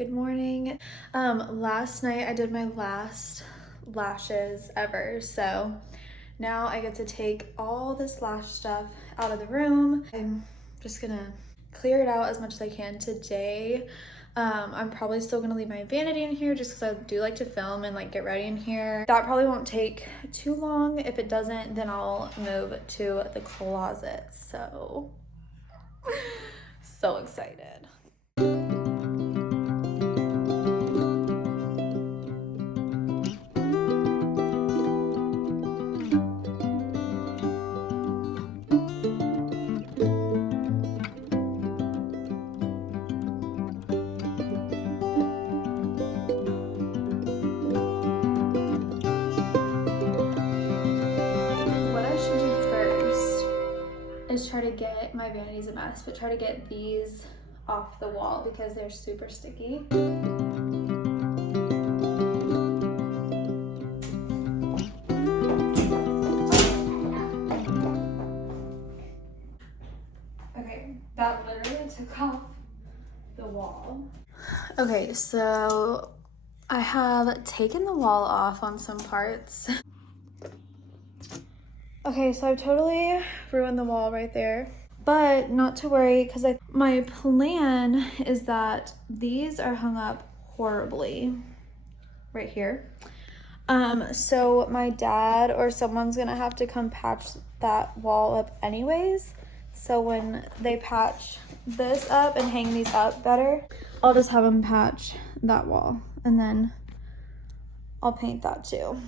Good morning. Last night I did my last lashes ever, so now I get to take all this lash stuff out of the room. I'm just gonna clear it out as much as I can today. I'm probably still gonna leave my vanity in here just because I do like to film and like get ready in here. That probably won't take too long. If it doesn't, then I'll move to the closet. So excited. Is try to get, my vanity's a mess, but try to get these off the wall because they're super sticky. Okay, that literally took off the wall. Okay, so I have taken the wall off on some parts. Okay, so I've totally ruined the wall right there, but not to worry because my plan is that these are hung up horribly right here. So my dad or someone's gonna have to come patch that wall up anyways. So when they patch this up and hang these up better, I'll just have them patch that wall and then I'll paint that too.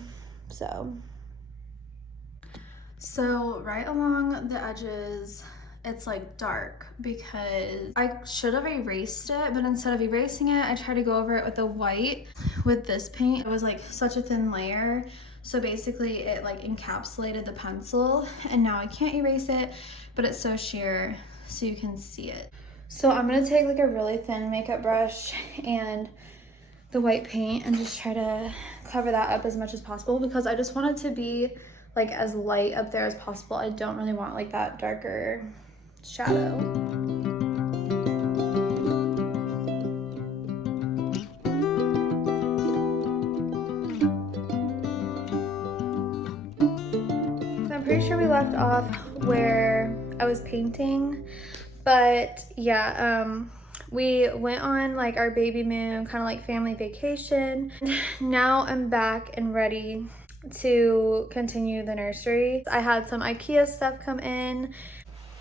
So right along the edges, it's like dark because I should have erased it, but instead of erasing it, I tried to go over it with the white with this paint. It was like such a thin layer. So basically it like encapsulated the pencil and now I can't erase it, but it's so sheer so you can see it. So I'm gonna take like a really thin makeup brush and the white paint and just try to cover that up as much as possible because I just want it to be like as light up there as possible. I don't really want like that darker shadow. So I'm pretty sure we left off where I was painting, but yeah, we went on like our baby moon, kind of like family vacation. Now I'm back and ready to continue the nursery. I had some IKEA stuff come in.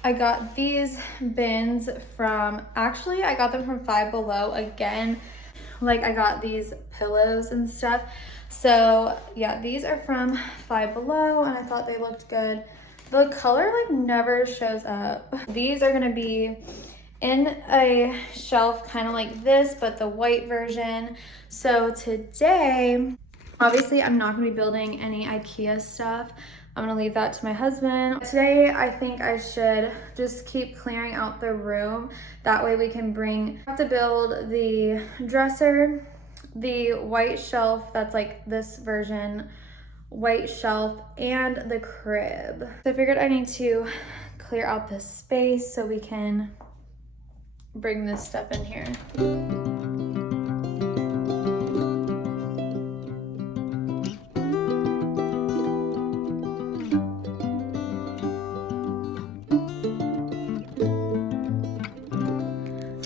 I got these bins from, actually I got them from Five Below again. Like I got these pillows and stuff. So yeah, these are from Five Below and I thought they looked good. The color like never shows up. These are gonna be in a shelf kind of like this, but the white version. So today, obviously I'm not gonna be building any IKEA stuff. I'm gonna leave that to my husband. Today, I think I should just keep clearing out the room. That way we can have to build the dresser, the white shelf, that's like this version, white shelf, and the crib. So I figured I need to clear out this space so we can bring this stuff in here.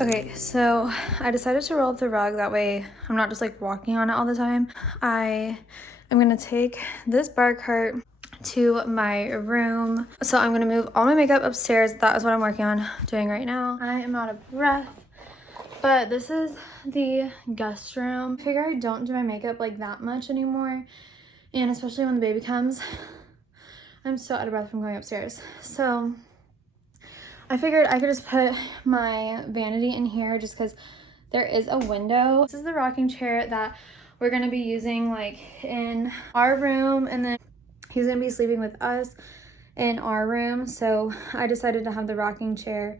Okay, so I decided to roll up the rug, that way I'm not just like walking on it all the time. I am gonna take this bar cart to my room. So I'm gonna move all my makeup upstairs. That is what I'm working on doing right now. I am out of breath, but this is the guest room. I figure I don't do my makeup like that much anymore, and especially when the baby comes, I'm so out of breath from going upstairs. So I figured I could just put my vanity in here just because there is a window. This is the rocking chair that we're gonna be using like in our room, and then he's gonna be sleeping with us in our room. So I decided to have the rocking chair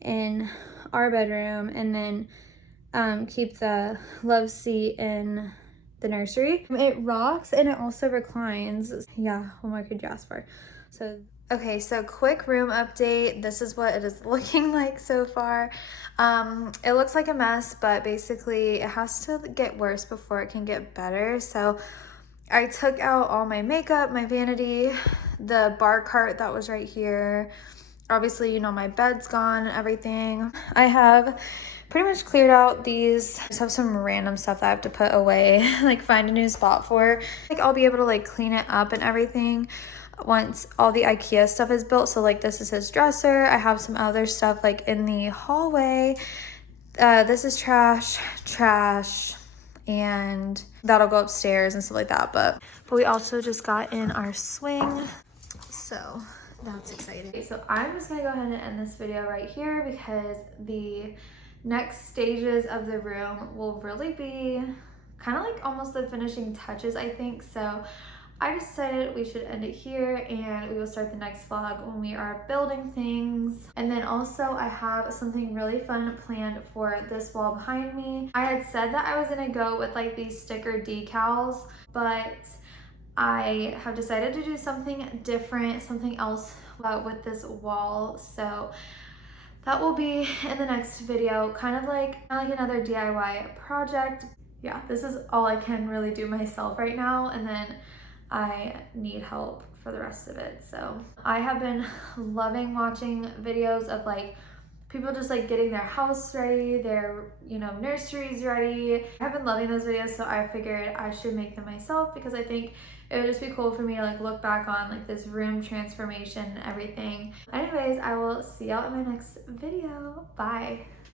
in our bedroom and then keep the love seat in the nursery. It rocks and it also reclines. Yeah, what more could you ask for? So Okay, so quick room update. This is what it is looking like so far. It looks like a mess, but basically it has to get worse before it can get better. So I took out all my makeup, my vanity, the bar cart that was right here. Obviously, you know, my bed's gone and everything. I have pretty much cleared out these. I just have some random stuff that I have to put away, like find a new spot for. Like I'll be able to like clean it up and everything once all the IKEA stuff is built. So like this is his dresser. I have some other stuff like in the hallway. This is trash, and that'll go upstairs and stuff like that. But we also just got in our swing, so that's exciting. Okay, so I'm just gonna go ahead and end this video right here because the next stages of the room will really be kind of like almost the finishing touches, I think. So I decided we should end it here and we will start the next vlog when we are building things. And then also I have something really fun planned for this wall behind me. I had said that I was gonna go with like these sticker decals, but I have decided to do something different, something else with this wall. So that will be in the next video, kind of like another DIY project. Yeah, this is all I can really do myself right now, and then I need help for the rest of it. So I have been loving watching videos of like people just like getting their house ready, their, you know, nurseries ready. I've been loving those videos, so I figured I should make them myself because I think it would just be cool for me to like look back on like this room transformation and everything. Anyways, I will see y'all in my next video. Bye.